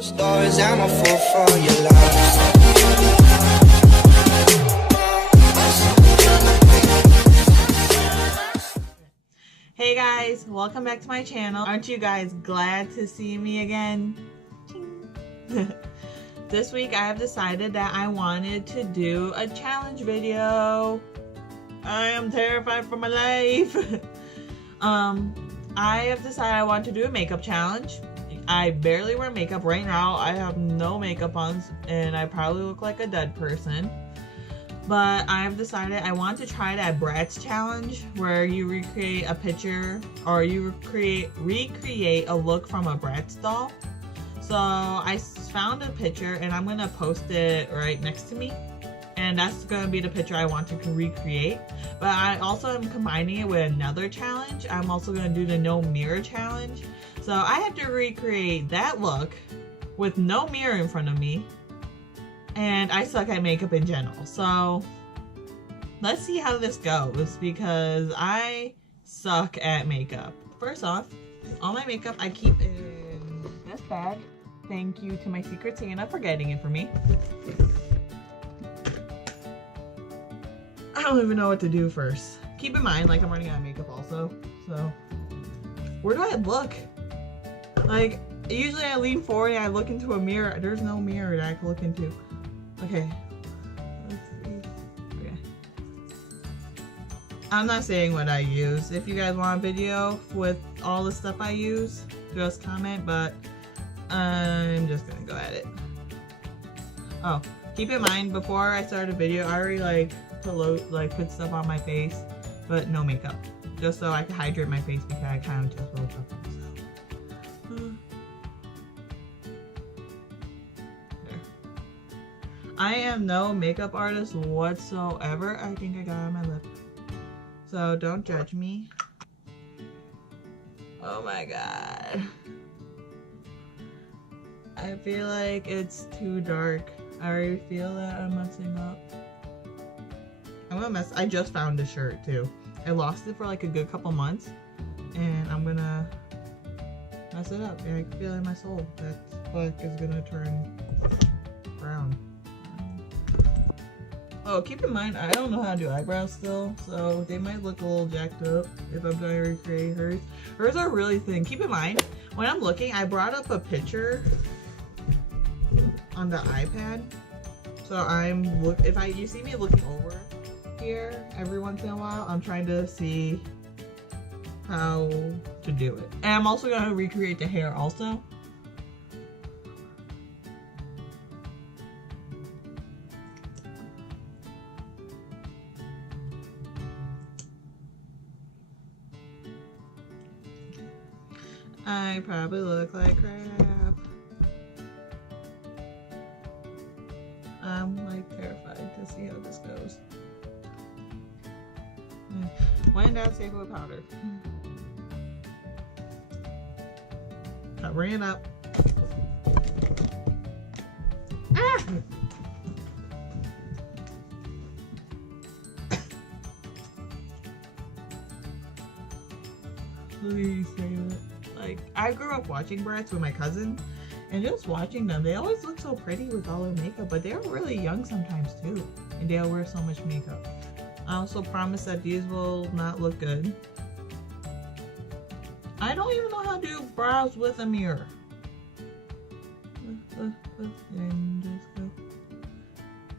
Stars, I'm a fool for your love. Hey guys, welcome back to my channel. Aren't you guys glad to see me again? This week I have decided that I wanted to do a challenge video. I am terrified for my life. I have decided I want to do a makeup challenge. I barely wear makeup right now. I have no makeup on and I probably look like a dead person. But I have decided I want to try that Bratz challenge where you recreate a picture or you recreate a look from a Bratz doll. So I found a picture and I'm going to post it right next to me. And that's going to be the picture I want to recreate. But I also am combining it with another challenge. I'm also going to do the no mirror challenge. So I have to recreate that look with no mirror in front of me. And I suck at makeup in general. So let's see how this goes because I suck at makeup. First off, all my makeup I keep in this bag. Thank you to my Secret Santa for getting it for me. I don't even know what to do first. Keep in mind, like, I'm running out of makeup also. So where do I look? Like, usually I lean forward and I look into a mirror. There's no mirror that I can look into. Okay. Let's see. Okay. I'm not saying what I use. If you guys want a video with all the stuff I use, just comment, but I'm just gonna go at it. Oh, keep in mind, before I start a video, I already put stuff on my face, but no makeup. Just so I can hydrate my face because I kind of just woke up. I am no makeup artist whatsoever. I think I got on my lip. So don't judge me. Oh my god. I feel like it's too dark. I already feel that I'm messing up. I'm gonna mess. I just found this shirt too. I lost it for like a good couple months. And I'm gonna mess it up. And I can feel it in my soul that black is gonna turn brown. Oh, keep in mind, I don't know how to do eyebrows still, so they might look a little jacked up if I'm trying to recreate hers. Hers are really thin. Keep in mind, when I'm looking, I brought up a picture on the iPad. So you see me looking over here every once in a while, I'm trying to see how to do it. And I'm also going to recreate the hair also. I probably look like crap. I'm like terrified to see how this goes. When in doubt, save with powder. Covering it up. Ah! Please save it. Like, I grew up watching Bratz with my cousin, and just watching them, they always look so pretty with all their makeup, but they're really young sometimes too, and they'll wear so much makeup. I also promise that these will not look good. I don't even know how to do brows with a mirror. And just go.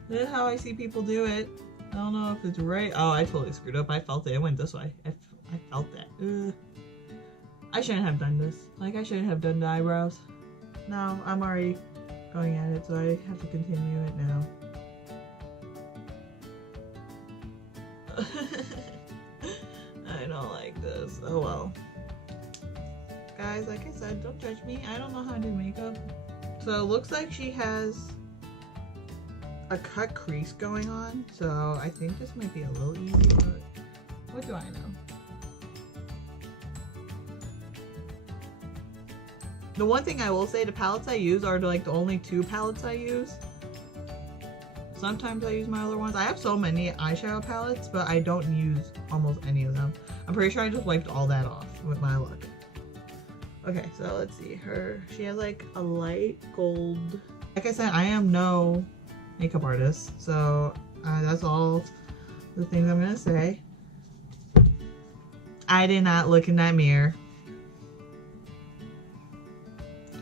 This is how I see people do it. I don't know if it's right. Oh, I totally screwed up. I felt it. It went this way. I felt that. I shouldn't have done this. Like, I shouldn't have done the eyebrows. No, I'm already going at it, so I have to continue it now. I don't like this. Oh well. Guys, like I said, don't judge me. I don't know how to do makeup. So it looks like she has a cut crease going on. So I think this might be a little easy, but what do I know? The one thing I will say, the palettes I use are like the only two palettes I use. Sometimes I use my other ones. I have so many eyeshadow palettes, but I don't use almost any of them. I'm pretty sure I just wiped all that off with my look. Okay, so let's see. She has like a light gold. Like I said, I am no makeup artist, so that's all the things I'm gonna say. I did not look in that mirror.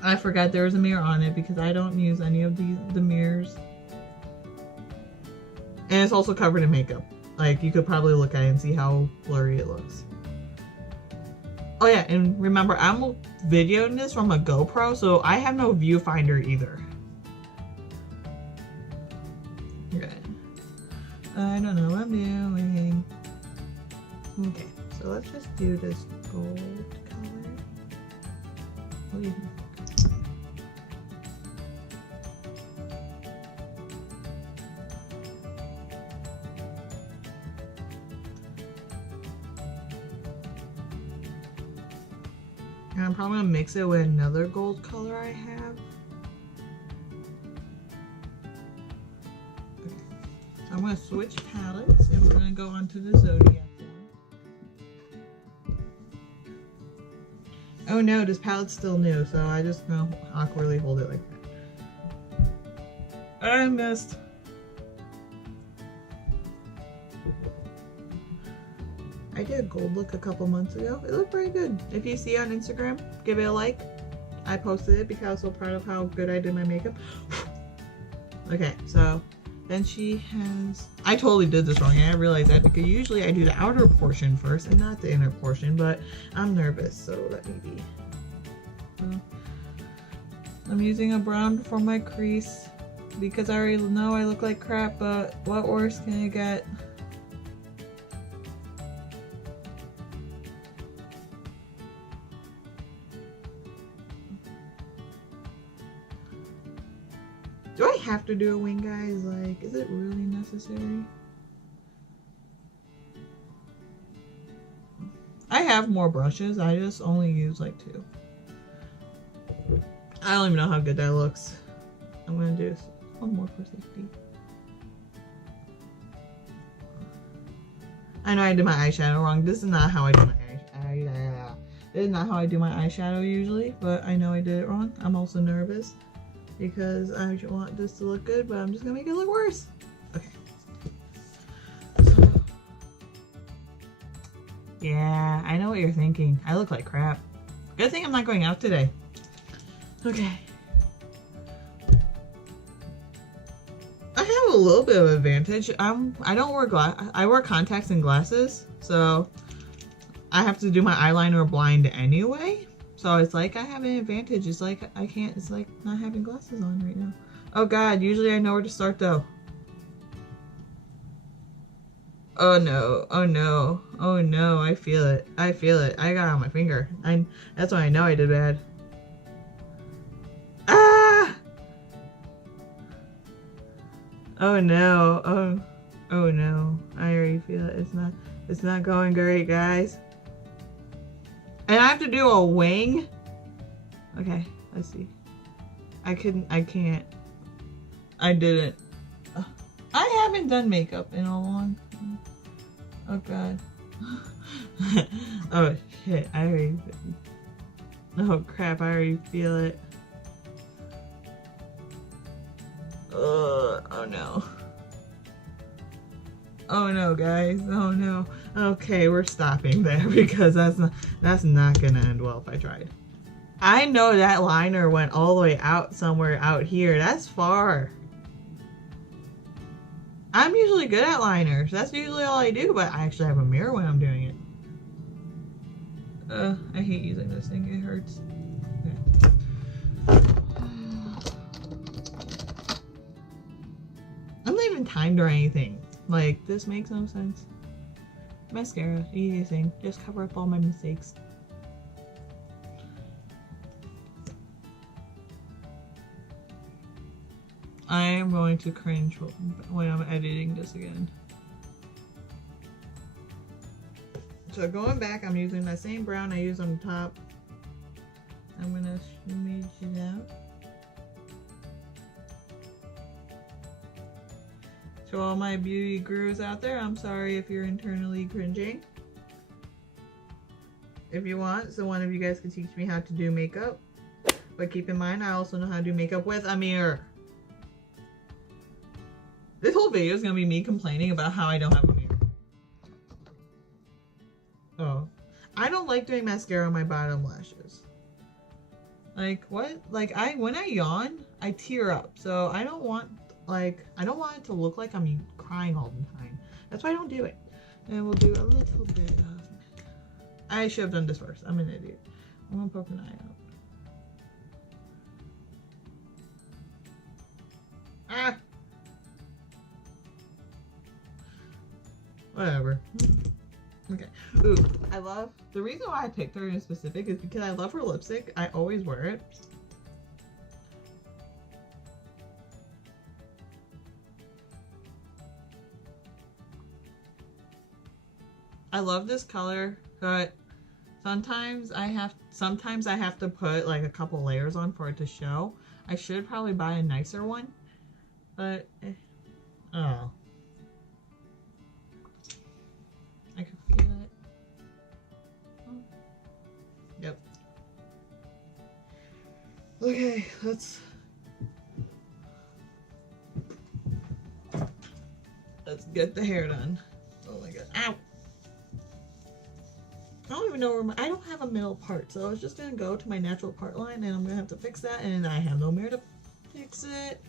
I forgot there was a mirror on it because I don't use any of the mirrors. And it's also covered in makeup. Like, you could probably look at it and see how blurry it looks. Oh yeah, and remember, I'm videoing this from a GoPro, so I have no viewfinder either. Okay. I don't know what I'm doing. Okay, so let's just do this gold color. What do you think? And I'm probably gonna mix it with another gold color I have. Okay. So I'm gonna switch palettes and we're gonna go on to the Zodiac one. Oh no, this palette's still new, so I just gonna awkwardly hold it like that. I missed. I did a gold look a couple months ago. It looked pretty good. If you see it on Instagram, give it a like. I posted it because I was so proud of how good I did my makeup. Okay, so then she has... I totally did this wrong, and I realized that because usually I do the outer portion first and not the inner portion, but I'm nervous, so let me be. I'm using a brown for my crease because I already know I look like crap, but what worse can you get? Do I have to do a wing, guys? Like, is it really necessary? I have more brushes. I just only use like 2. I don't even know how good that looks. I'm gonna do one more for safety. I know I did my eyeshadow wrong. This is not how I do my eyeshadow. This is not how I do my eyeshadow usually, but I know I did it wrong. I'm also nervous because I want this to look good, but I'm just gonna make it look worse. Okay. Yeah, I know what you're thinking. I look like crap. Good thing I'm not going out today. Okay. I have a little bit of advantage. I don't wear I wear contacts and glasses, so I have to do my eyeliner blind anyway. So it's like I have an advantage. It's like I can't, it's like not having glasses on right now. Oh god, usually I know where to start though. Oh no, oh no, oh no, I feel it. I feel it. I got it on my finger. That's why I know I did bad. Ah! Oh no, oh no. I already feel it. It's not going great, guys. And I have to do a wing? Okay, let's see. I can't. I didn't. I haven't done makeup in a long time. Oh god. Oh shit, I already... Oh crap, I already feel it. Oh no. Oh no, guys. Oh no. Okay, we're stopping there because that's not gonna end well if I tried. I know that liner went all the way out somewhere out here. That's far. I'm usually good at liners. That's usually all I do, but I actually have a mirror when I'm doing it. I hate using this thing. It hurts. Okay. I'm not even timed or anything. Like, this makes no sense. Mascara, easy thing. Just cover up all my mistakes. I am going to cringe when I'm editing this again. So going back, I'm using that same brown I used on the top. I'm gonna smudge it out. To all my beauty gurus out there, I'm sorry if you're internally cringing. if you want, so one of you guys can teach me how to do makeup. But keep in mind, I also know how to do makeup with a mirror. This whole video is gonna be me complaining about how I don't have a mirror. Oh. I don't like doing mascara on my bottom lashes. Like, what? Like, when I yawn, I tear up. So I don't want, like, I don't want it to look like I'm crying all the time. That's why I don't do it. And we'll do a little bit of... I should have done this first. I'm an idiot. I'm gonna poke an eye out. Ah! Whatever. Okay. Ooh, I love... The reason why I picked her in specific is because I love her lipstick. I always wear it. I love this color, but sometimes I have to put like a couple layers on for it to show. I should probably buy a nicer one, but oh, I can feel it. Oh. Yep. Okay, let's get the hair done. Oh my god. Ow! I don't even know where I don't have a middle part, so I was just gonna go to my natural part line and I'm gonna have to fix that, and I have no mirror to fix it.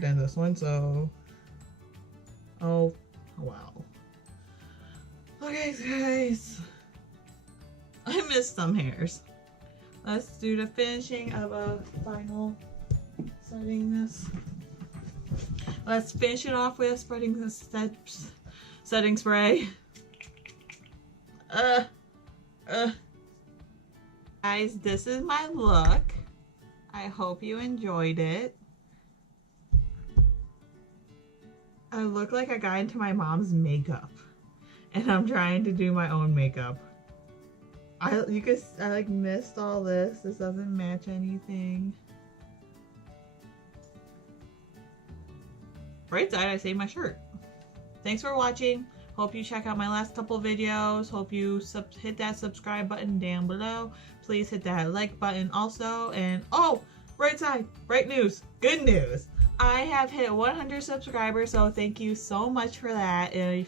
Done this one, so oh wow. Okay guys, I missed some hairs. Let's do the finishing of a final setting this. Let's finish it off with spreading the setting spray. Guys, this is my look. I hope you enjoyed it. I look like I got into my mom's makeup and I'm trying to do my own makeup. I like missed all this. This doesn't match anything. Right side, I saved my shirt. Thanks for watching. Hope you check out my last couple videos. Hope you hit that subscribe button down below. Please hit that like button also. And oh, right side, right news, good news. I have hit 100 subscribers, so thank you so much for that. And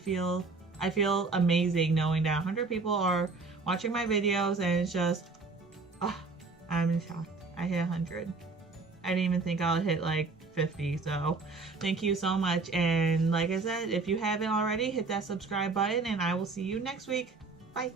I feel amazing knowing that 100 people are watching my videos, and it's just, I'm in shock. I hit 100. I didn't even think I would hit like 50, so thank you so much. And like I said, if you haven't already, hit that subscribe button, and I will see you next week. Bye.